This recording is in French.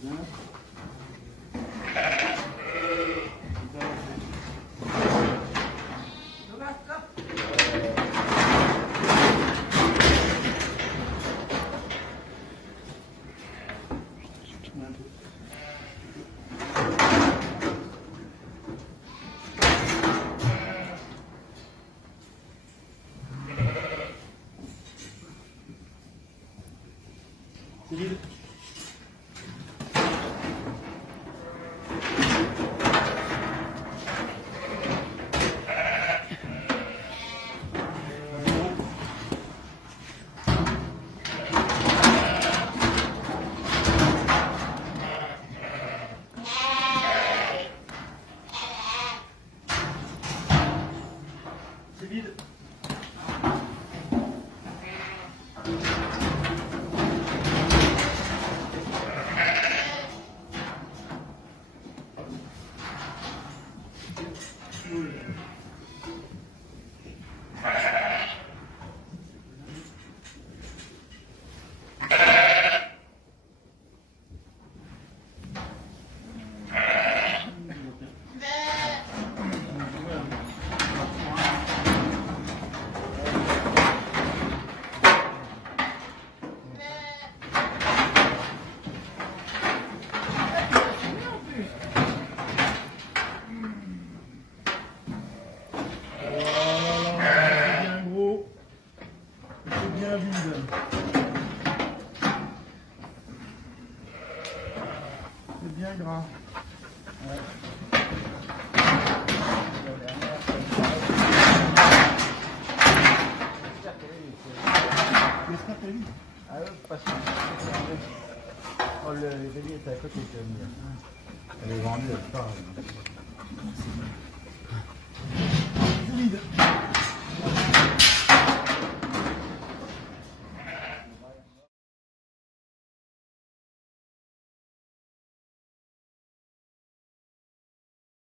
C'est vide. C'est vide. Bien vide. C'est bien gras. Ouais. J'espère qu'elle est vide. Ah oui, pas sûr. Oh, le bélier est à côté. Elle est vendue, elle part. C'est vide.